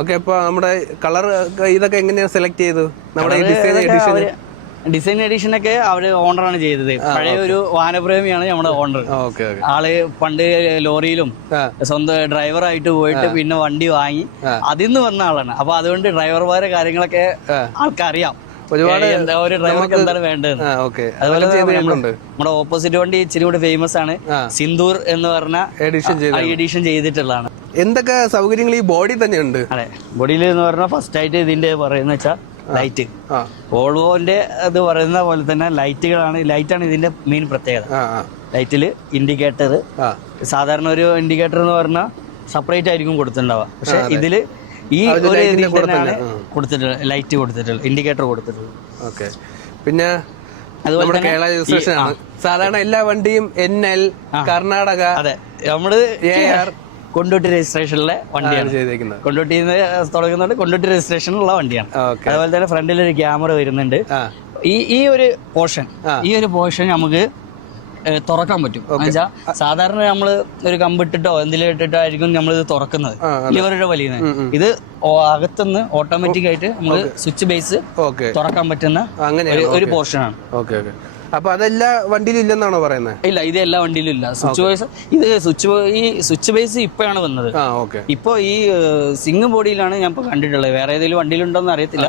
Okay. അപ്പൊ നമ്മുടെ colour ഇതൊക്കെ എങ്ങനെയാണ് സെലക്ട് ചെയ്തത്? നമ്മുടെ ഡിസൈൻ എഡിഷൻ ഒക്കെ അവര് ഓണറാണ് ചെയ്തത്. പഴയ ഒരു വാഹനപ്രേമിയാണ് നമ്മുടെ ഓണർ. ആള് പണ്ട് ലോറിയിലും സ്വന്തം ഡ്രൈവറായിട്ട് പോയിട്ട് പിന്നെ വണ്ടി വാങ്ങി അതിൽ നിന്ന് വന്ന ആളാണ്. അപ്പൊ അതുകൊണ്ട് ഡ്രൈവർമാരെ കാര്യങ്ങളൊക്കെ ആൾക്കറിയാം. ഒരുപാട് ഒരു ഡ്രൈവർക്ക് എന്താണ് വേണ്ടത്. അതുപോലെ നമ്മുടെ ഓപ്പോസിറ്റ് വണ്ടി ഇച്ചിരി കൂടി ഫേമസ് ആണ്. സിന്ദൂർ എന്ന് പറഞ്ഞ എഡിഷൻ ചെയ്തിട്ടുള്ളതാണ്. എന്തൊക്കെ സൗകര്യങ്ങൾ ഈ ബോഡി തന്നെ ഉണ്ട്? അതെ, ബോഡിയിൽ എന്ന് പറഞ്ഞാൽ ഫസ്റ്റ് ആയിട്ട് ഇതിന്റെ പറയുന്ന വെച്ചാൽ ലൈറ്റ്. വോൾവോന്റെ അത് പറയുന്ന പോലെ തന്നെ ലൈറ്റാണ് ഇതിന്റെ മെയിൻ പ്രത്യേകത. ലൈറ്റില് ഇൻഡിക്കേറ്റർ, സാധാരണ ഒരു ഇൻഡിക്കേറ്റർ എന്ന് പറഞ്ഞാൽ സെപ്പറേറ്റ് ആയിരിക്കും കൊടുത്തിട്ടുണ്ടാവുക. പക്ഷെ ഇതില് ഈ ഒരു കൊടുത്തിട്ടുള്ളത്, ലൈറ്റ് കൊടുത്തിട്ടുള്ളത്, ഇൻഡിക്കേറ്റർ കൊടുത്തിട്ടുള്ളത്. ഓക്കെ. പിന്നെ അതുപോലെ സാധാരണ എല്ലാ വണ്ടിയും NL, കർണാടക, അതെ, നമ്മള് കൊണ്ടോട്ടി രജിസ്ട്രേഷനിലെ വണ്ടിയാണ് ചെയ്തേക്കുന്നത്. കൊണ്ടോട്ടിയിൽ നിന്ന് തുടങ്ങുന്നുണ്ട്, കൊണ്ടോട്ടി രജിസ്ട്രേഷനിലുള്ള വണ്ടിയാണ്. അതുപോലെ തന്നെ ഫ്രണ്ടിൽ ഒരു ക്യാമറ വരുന്നുണ്ട്. ഈ ഒരു പോർഷൻ നമുക്ക് തുറക്കാൻ പറ്റും. എന്നുവെച്ചാൽ സാധാരണ നമ്മള് ഒരു കമ്പിട്ടിട്ടോ എന്തെങ്കിലും ഇട്ടിട്ടോ ആയിരിക്കും നമ്മളിത് തുറക്കുന്നത്, ലിവറിന്റെ വലിയുന്നത്. ഇത് അകത്തുനിന്ന് ഓട്ടോമാറ്റിക് ആയിട്ട് നമ്മൾ സ്വിച്ച് ബേസ് തുറക്കാൻ പറ്റുന്ന ഒരു പോർഷനാണ്. അപ്പൊ അതെല്ലാ വണ്ടിയിലും ഇല്ലെന്നാണോ പറയുന്നത്? ഇല്ല, ഇത് എല്ലാ വണ്ടിയിലും ഇല്ല. സ്വിച്ച് ബേസ് ഇപ്പോഴാണ് വന്നത്. ഇപ്പൊ ഈ സിംഗ് ബോഡിയിലാണ് ഞാൻ ഇപ്പൊ കണ്ടിട്ടുള്ളത്. വേറെ ഏതെങ്കിലും വണ്ടിയിലുണ്ടോന്ന് അറിയത്തില്ല.